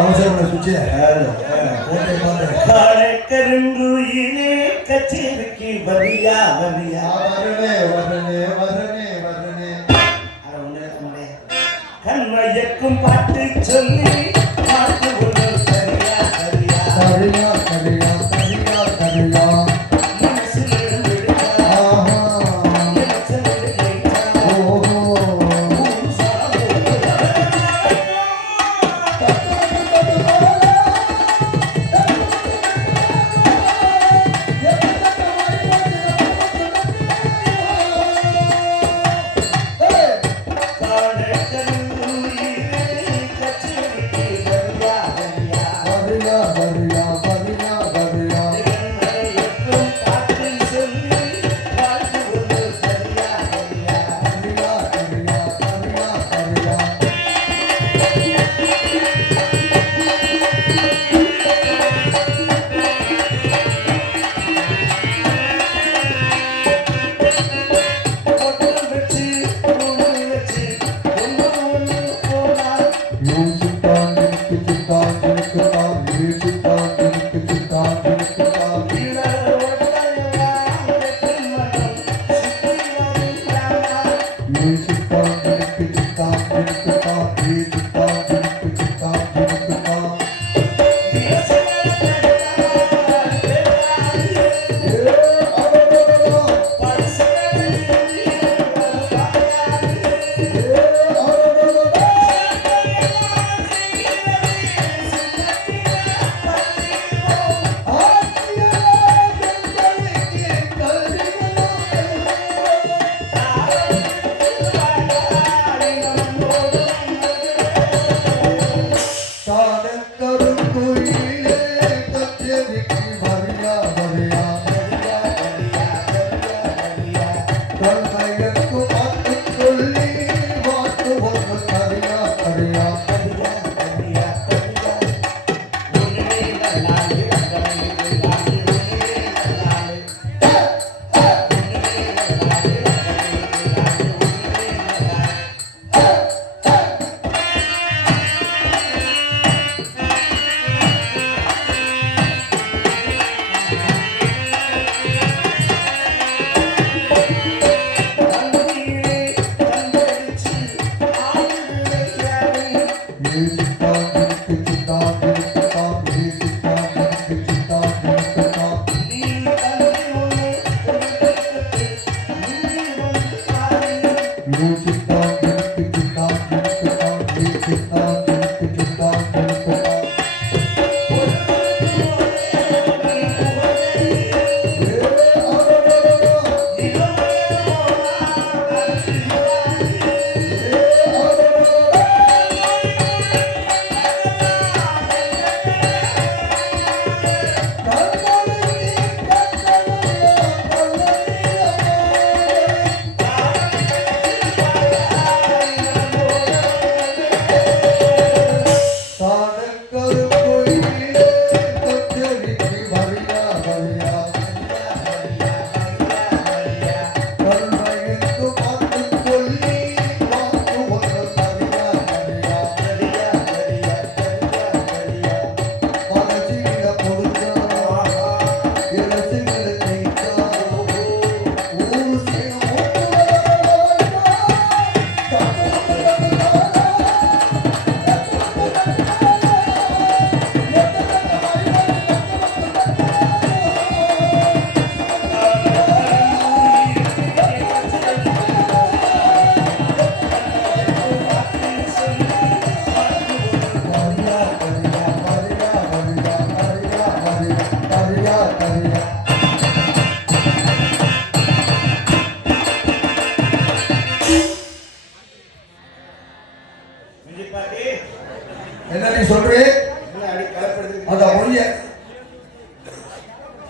அவசரம் சுச்சி கருங்குயிலே கச்சேரிக்கு வரியா வரியா வரனே வரனே வரனே வரனே கண்மயக்கும் பாட்டு சொல்லி பாட்டு ஒரு சரியா சரியா சரியா சரியா சரியா சரியா கச்சேரிக்கு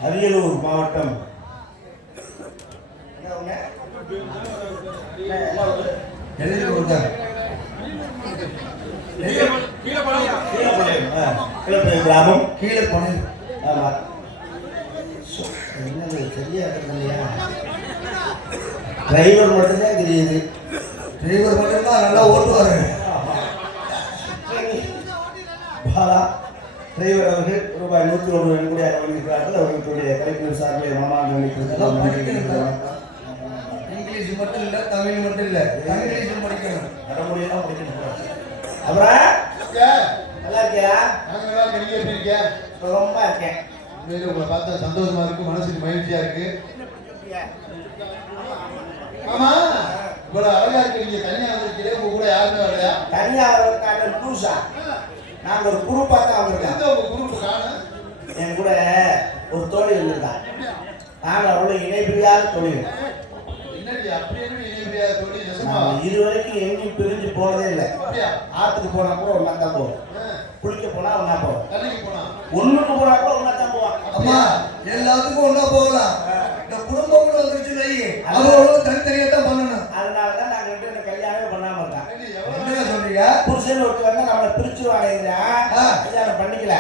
அரியலூர் மாவட்டம். என்ன ஊருங்க? என்ன ஊரு? எழுதி கொடுத்தாங்க. கீழப்பாளையம். கீழப்பாளையம் கிராமம். கீழே பணம். ஆமா. என்னது சரியா இல்லையா? டிரைவர் மட்டும்தான் தெரியுது. டிரைவர் மட்டும்தான் நல்லா ஓட்டுவாரு. பாலா டிரைவர் அவர்கள் ரூபாய் 101 நன்கொடையாக வழங்கியிருக்கிறார்கள். அவர்களுடைய கலைஞர் சார்பில் மனமார்ந்த இங்கிலீஷ் மட்டும் இல்ல, தமிழ் மட்டும் இல்ல, இங்கிலீஷ் படிக்கணும். வடமொழியெல்லாம் படிக்கணும். அப்புறம் நல்லா இருக்கியா? நீங்க எப்படி இருக்கீங்க? ரொம்ப இருக்கேன். உங்களை பார்த்தா சந்தோஷமா இருக்கு, மனசுக்கு மகிழ்ச்சியா இருக்கு. ஆமா, இவ்வளவு அழகா இருக்கு. நீங்க தனியா வந்திருக்கீங்க, உங்க கூட யாருமே வரலையா? தனியா வரக்கான புதுசா நாங்க ஒரு குரூப்பா தான் வந்திருக்கோம். உங்க குரூப் காணும். என் கூட ஒரு தோழி வந்திருக்கான். நாங்கள் அவ்வளோ இணைப்பிரியாத தொழில். என்னடி அப்படி என்ன இணைப்பிரியா தொழில்? நிஜமா இதுவரைக்கும் எங்கேயும் பிரிஞ்சு போனதே இல்லை. ஆத்துக்கு போனா கூட ஒன்னா தான் போவோம், குளிக்க போனா ஒன்னா போவோம், கல்லைக்கு போனா ஒண்ணுக்கு போனா கூட ஒன்னா தான் போவோம். அம்மா எல்லாத்துக்கும் ஒன்னா போகலாம். இந்த குடும்பம் கூட வந்துருச்சு, அவங்க தனித்தனியா தான் பண்ணணும். அதனாலதான் நாங்க ரெண்டு பேரும் கல்யாணமே பண்ணாம இருக்கோம். என்ன சொல்றீங்க? புருஷன் ஒருத்தர் வந்தா நம்மளை பிரிச்சுருவாங்க. கல்யாணம் பண்ணிக்கல.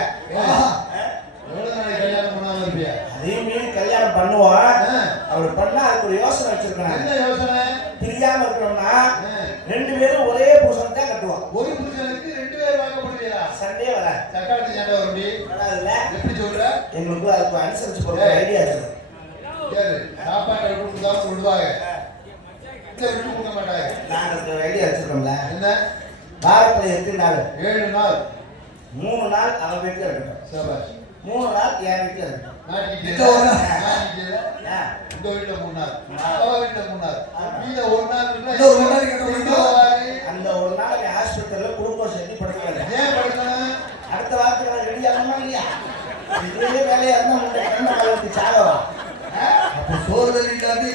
எவ்வளவு நாளைக்கு கல்யாணம் பண்ணாம இருப்பியா? அதையும் மீறி கல்யாணம் பண்ணுவோம். அவர் பண்ணா அதுக்கு ஒரு யோசனை வச்சிருக்கேன். என்ன யோசனை? பிரியாம இருக்கணும்னா ரெண்டு பேரும் ஒரே புருஷன் தான் கட்டுவோம். ஒரு புருஷனுக்கு ரெண்டு பேர் வாங்க முடியல. சண்டே வர சக்காலத்து சண்டை வரும்படி வராதுல்ல. எப்படி சொல்ற? எங்களுக்கு அதுக்கு அனுசரிச்சு போற ஐடியா இருக்கு. சாப்பாடு கொடுத்தாலும் கொடுவாங்க, விட்டு கொடுக்க மாட்டாங்க. நாங்க ஐடியா வச்சிருக்கோம்ல. என்ன? வாரத்துல 8 நாள், 7 நாள், 3 நாள் அவன் வீட்டுல இருக்கட்டும், சபாஷ். 3 நாள் என் வீட்டுல இருக்கட்டும். உங்க வீட்டுல 3 நாள், அவ வீட்டுல 3 நாள், மீத 1 நாள் அந்த ஒரு நாள் என் ஹாஸ்பிட்டல்ல குடும்பம் சேர்த்து படுத்துக்கிறேன். ஏன் படுக்கணும்? அடுத்த வாரத்துல ரெடி ஆகணுமா இல்லையா? இதே வேலையா இருந்தா உங்க கண்ண காலத்துக்கு சாகவா? அப்ப சோறு தண்ணி இல்லாட்டி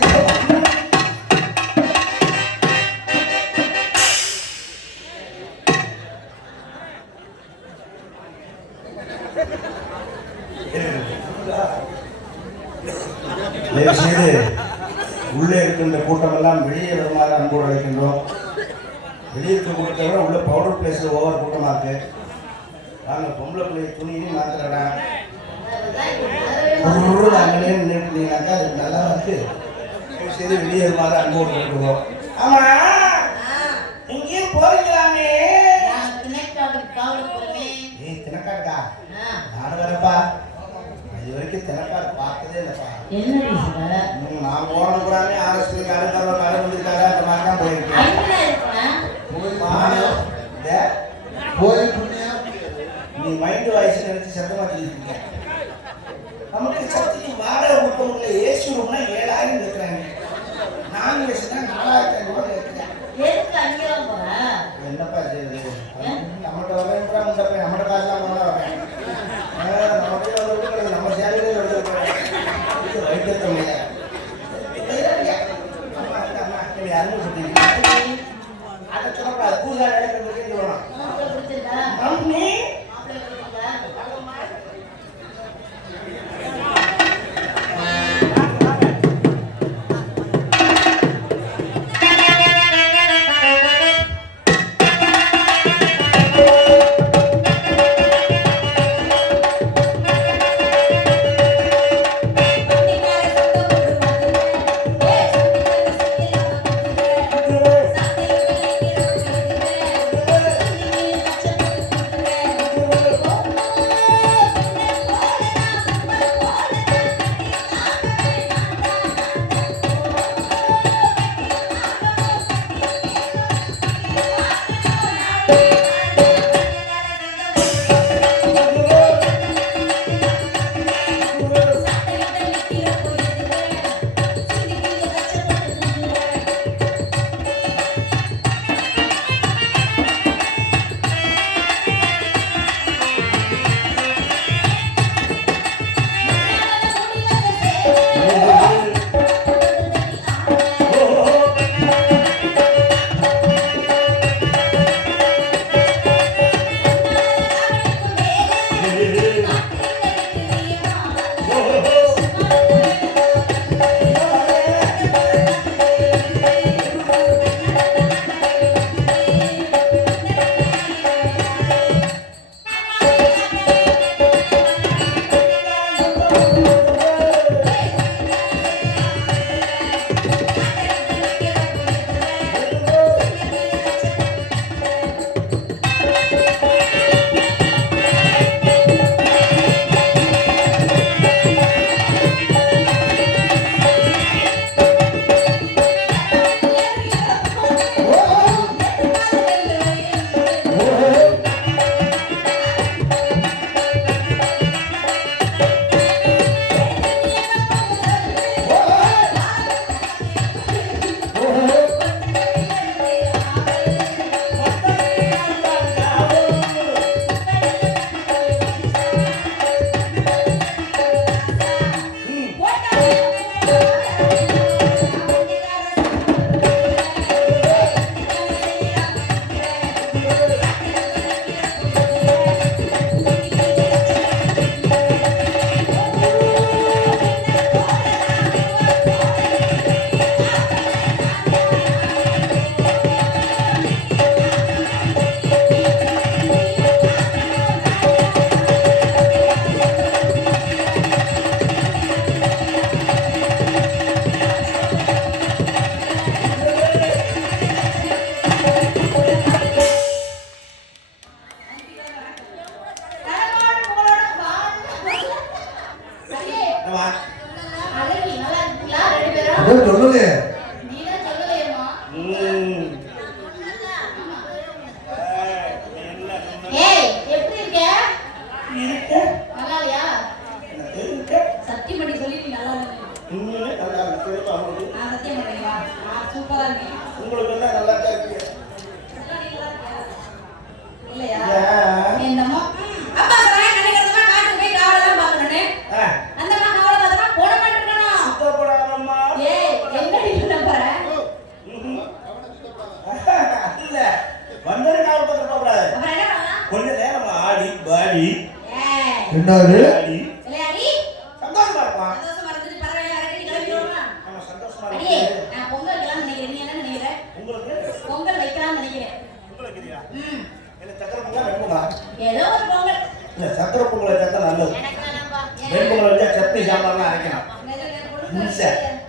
உள்ளே இருக்கின்ற கூட்டமெல்லாம் வெளியே வருமாறு அன்போடு அழைக்கின்றோம். வெளியே இருக்க கூட்டத்தை விட உள்ள பவுடர் பிளேஸ்ல ஓவர் கூட்டமா இருக்கு. வாங்க, பொம்பளை பிள்ளை துணியும் மாத்திரடா அங்கே நின்றுட்டீங்கன்னாக்கா அது நல்லா இருக்கு. சரி, வெளியே வருமாறு அன்போடு அழைக்கிறோம். ஆமா, இங்கேயும் போறீங்களாமே? ஏய், தினக்காடுக்கா நானும் வரப்பா. இது வரைக்கும் தினக்காடு பார்த்ததே இல்லப்பா. நான் போன கூடாமே ஆர்எஸ்பி கருக்காரோ கடை வந்துருக்காரு, அந்த மாதிரி தான் போயிருக்கேன். கோயில் புண்ணியம். நீ மைண்ட் வாய்ஸ் நினைச்சு சத்தமா சொல்லிருக்கீங்க. நமக்கு சக்திக்கு வாடகை கொடுக்க முடியல. ஏசி ரூம்னா 7000 இருக்கிறாங்க, நான் வச்சுனா 4500 இருக்கிறேன். என்னப்பா செய்யுது? நம்மகிட்ட வரேன்றா முண்டை போய் நம்மகிட்ட காசு தான் கொண்டா வரேன். நம்ம போய் வந்து விட்டு நம்ம சேலையிலே எடுத்து வைக்கிறேன். வைத்திருக்க முடியாது. ஏதோ சொல்லலையே. நீதான் சொல்லலையேம்மா. ஏய், எப்படி இருக்க? இருக்க நல்லா இல்லையா? இருக்க சத்தியம் பண்ணி சொல்லி நீ நல்லா இல்ல. உண்மையிலே நல்லா இருக்கு அவங்களுக்கு. நான் சத்தியம் பண்றேன்ப்பா. நான் சூப்பரா இருக்கேன். உங்களுக்கு என்ன நல்லா தான் இருக்கு. நல்லா நீ நல்லா இருக்கியா? இல்லையா? ஏன்? என்னமோ அப்பா சொல்றேன் கணிக்கிறதுமா காட்டு போய் காவலெல்லாம் பார்க்கணும்னு. அந்த அம்மா காவலை பார்த்தா போட மாட்டேங்கணும். சுத்தப்படாதம்மா. ஏய், என்னடி பண்ண போற? இல்ல வந்தது காவல் பத்திரம் போகக்கூடாது. அப்புறம் என்ன பண்ணலாம்? கொஞ்ச நேரம் ஆடி பாடி ஏய், என்னது? ஆடி விளையாடி சந்தோஷமா இருப்பான். சந்தோஷமா இருந்துட்டு பரவாயில்ல அரட்டி கிளம்பிடுவோமா? நம்ம சந்தோஷமா அடியே, இருக்கு. நான் பொங்கல் வைக்கலாம்னு நினைக்கிறேன். நீ என்ன நினைக்கிற? உங்களுக்கு பொங்கல் வைக்கலாம்னு நினைக்கிறேன். உங்களுக்கு இல்லையா? ம், இல்ல சக்கரை பொங்கல் வெண்பொங்கலா? ஏதோ ஒரு பொங்கல். இல்ல சக்கரை பொங்கல் வச்சா நல்லது. எனக்கு வேணாம்பா. வெண்பொங்கல் வச்சா சட்னி சாம்பார்லாம் அரைக்கணும். பொங்கல்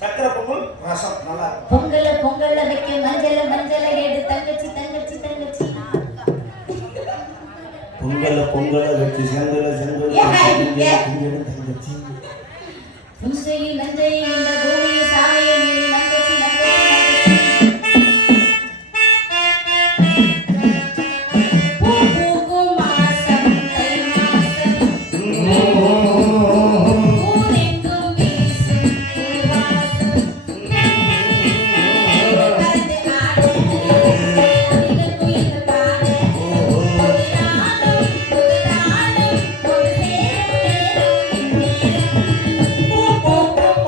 சக்கரை பொங்கல் ரசம் நல்லா இருக்கும். பொங்கல்ல வைக்க மஞ்சள் மஞ்சள் எடு தங்கச்சி தங்கச்சி தங்கச்சி. பொங்கல வச்சு செங்கல தங்கச்சி புஞ்சையில் நஞ்சையில் இந்த பூமி சாலையில் நீ நங்கச்சி நங்கச்சி பூ பூக்கும் மாசம் தை மாசம் ஊரெங்கும் வீசும் பூவாசம் கலந்து ஆடு அதிகள் குயில் பாட ஒரு நாளும் ஒரு சேரும் நேரம் பூ பூக்கும்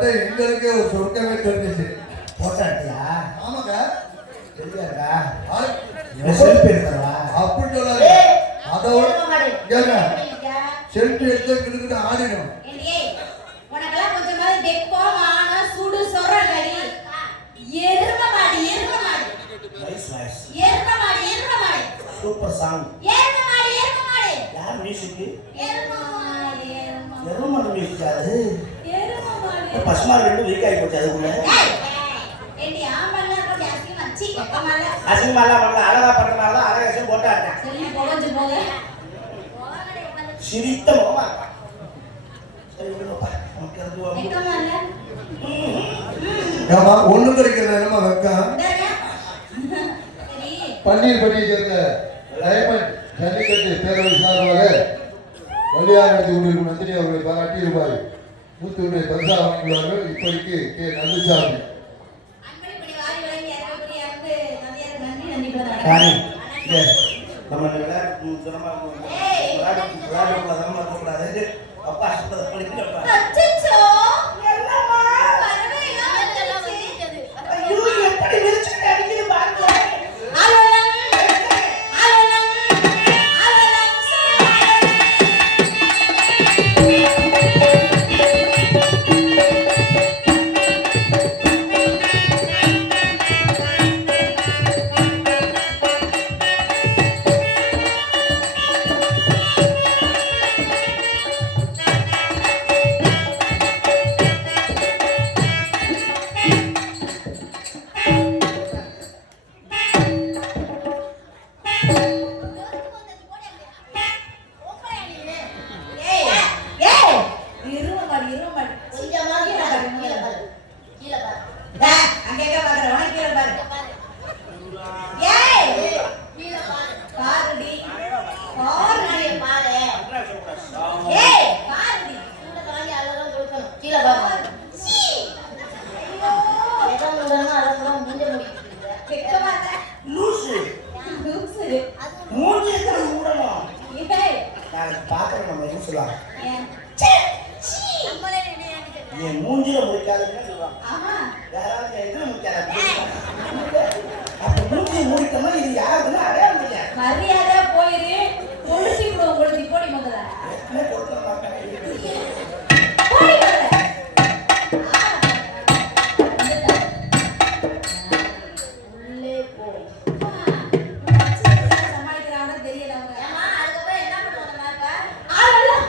பார்த்தா எங்களுக்கே ஒரு சொர்க்கமே தெரிஞ்சிச்சு. போட்டாட்டியா ஆமாங்க. தெரியாதா ஆ, செல்ஃபி எடுக்கிறவா அப்படி சொல்லாது. அதோட ஏங்க செல்ஃபி எடுத்து கிட்ட ஆடிடும். ஏய், உனக்கெல்லாம் கொஞ்சமாவது வெக்கம், மானம், சூடு, சொரணடி. எரும மாடு, எரும மாடு. நைஸ் வாய்ஸ் எரும மாடு, எரும மாடு. சூப்பர் சாங் எரும மாடு, எரும மாடு. யார் மியூசிக் எரும மாடு, எரும மாடு. எரும மியூசிக் அது எரும மாடு. பசுமா ரெண்டு வீக் ஆகி போச்சு அதுக்குள்ள ஏய், ஏண்டி ஆம்பளை அப்படி அசிங்கமா சீ வெக்கமால. அசிங்கமாலாம் பண்ணல அழகா பண்றதுனால தான் அழகாச்சும் போட்டாட்டேன் சரி போகஞ்சு போக. சிரித்த முகமா இருப்பான் சரி விடுப்பா நமக்கு அது வந்து வெக்கமால. ஏமா ஒண்ணு கிடைக்கிறது என்னமா வெக்கம். சரி. பன்னீர் பணியை சேர்ந்த டைமண்ட் ஜல்லிக்கட்டு பேரவை சார்பாக வழியாக நடத்தி கொண்டிருக்கும் நந்தினி அவர்களை பாராட்டி ரூபாய் 100 பரிசாக வழங்கியுள்ளார்கள். இப்படிக்கு கே நல்லுசாமி. அன்பளிப்படி வாரி வழங்கி அருள்புரிய அன்பு நதியாருக்கு நன்றி, நன்றி காணி பிரதமர். இங்க நம்ம விளையாட்டு தினமா விளையாட்டுக்குள்ள தினமா இருக்கக்கூடாது அப்பா சொல்றதை படிக்கிறப்பா அச்சச்சோ, என்னம்மா வரவே இல்லாம வந்துருச்சு. ஐயோ எப்படி விரிச்சுட்டு அடிக்குது பாருங்க ஆலோலம், ஆலோலம், ஆலோலம் சாய். ஏய், ஏய், இருமமாடு, இருமமாடு. கொஞ்சமா கீழே பாரு, கீழே பாரு. கீழே பாரு. டா, அங்க எங்க பாக்குற? உனக்கு கீழே பாரு. ஏய், கீழே பாரு. பாருடி. பாருடி, பாரு. ஏய், பாருடி. இந்த காலி அழகா கொடுக்கணும். கீழே பாரு. சீ. ஐயோ. எதை முடணும், அதை முடணும், மூஞ்ச முடிக்கிட்டு வெக்கமா இல்ல? லூசு லூசு. மூஞ்சி எத்தனை மூடணும் ஏய், நாளைக்கு பார்க்கறேன் நம்ம என்ன சொல்லுவாங்க ஏன்? சீ, சீ. நம்மளே நினையாண்டிட்டு. என் மூஞ்சில முடிக்காதுன்னு சொல்லுவாங்க ஆமா. யாராவது எதுல முடிக்காத அப்ப மூஞ்சி முடிக்கணும் இது யாருன்னு அடையாளம் இல்லை மரியாதை போயிரு. கொளுத்தி விடுவோம், கொளுத்தி போடி முதல்ல. என்ன கொடுக்க மாட்டேன் போடி முதல்ல. வந்துட்டா. உள்ளே போ. சமாளிக்கிறாங்க தெரியல அவங்க. ஏமா அதுக்கப்புறம் என்ன பண்ணுவாங்க நாக்க? ஆளலாம்.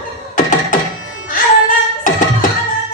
ஆளலாம். ஆளலாம்.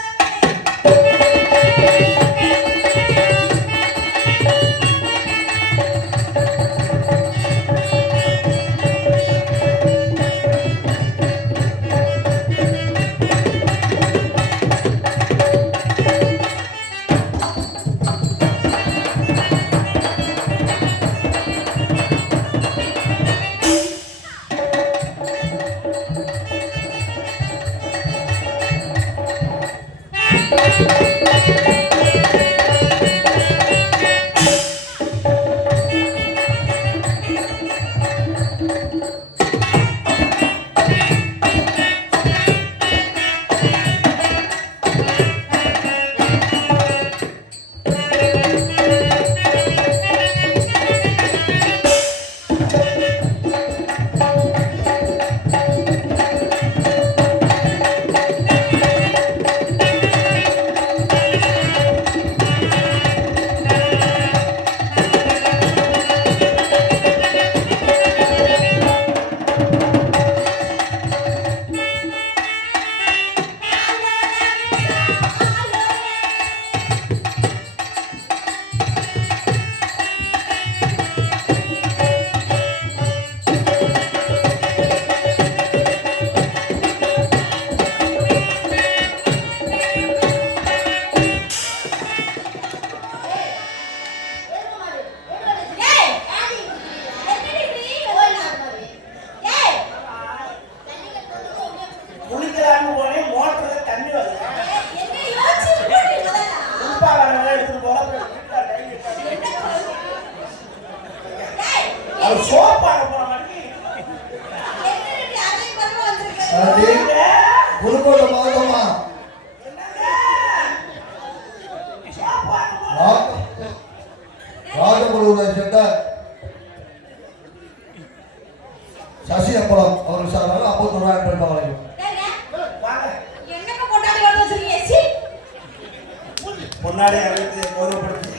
பொன்னாடி அழைத்து கௌரவப்படுத்தி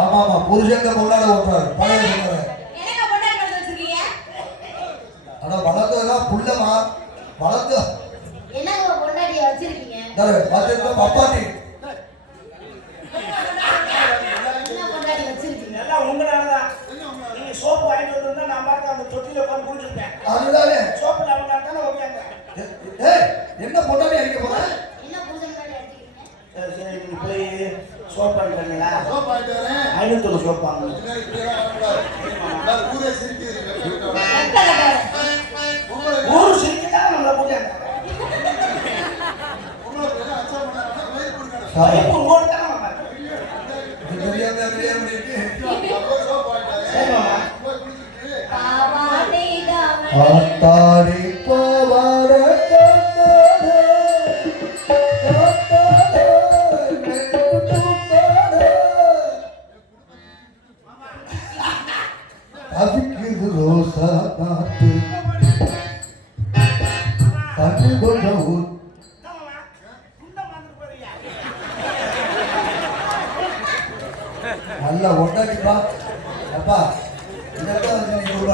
ஆமா ஆமா புருஷன் பொண்ணாட ஓட்டுறாரு பழைய சொன்னாரு. என்னங்க பொண்டாட்டி வந்து வச்சிருக்கீங்க? ஆனா வளர்த்ததுதான் புள்ளமா வளர்த்து என்னங்க உங்க பொண்டாட்டிய வச்சிருக்கீங்க? வச்சிருக்க பப்பாட்டி என்ன பொண்டாட்டி வச்சிருக்கீங்க? எல்லாம் உங்களாலதான். நீங்க சோப்பு வாங்கிட்டு வந்திருந்தா நான் பார்த்து அந்த தொட்டில உட்காந்து குடிச்சிருப்பேன். அதுதானே சோப்பு நம்ம தானே ஓகேங்க. ஏய் என்ன பொண்டாட்டி அடிக்க போற என்ன புருஷன் முன்னாடி அடிக்கிறீங்க? சரி சரி நீங்க போய் சோப் வாங்கிட்டு வந்தீங்களா? சோப் வாங்கிட்டு வரேன். 500 சோப் வாங்க. பின்னாடி இப்படியெல்லாம் வரக்கூடாது. எல்லாரும் ஊரே சிரிச்சு இருக்கு. எத்தனை கட்டை? உங்களுக்கு ஊரு சிரிக்கதான் நம்மளை கூட்டியாங்க. உங்களுக்கு எல்லாம் அச்சா பண்ணா வயிறு கொடுக்கணும். பைப்பு உங்களோட தானே வாங்க. தெரியாம தெரியாம இருக்கு அப்போ சோப் வாங்கிட்டு வரேன். சரி மாமா. போய் குடிச்சிட்டு பாவாடை தாவணி. ஆத்தாடி பாவாட கண்ணாடே காத்தாடே நெடுந்தாடே அதுக்கு ரோசா நாட்டு தண்ணி கொண்ட ஊர் நல்ல ஒட்டாடிப்பா அப்பா இதெல்லாம் வந்து நீங்க உள்ள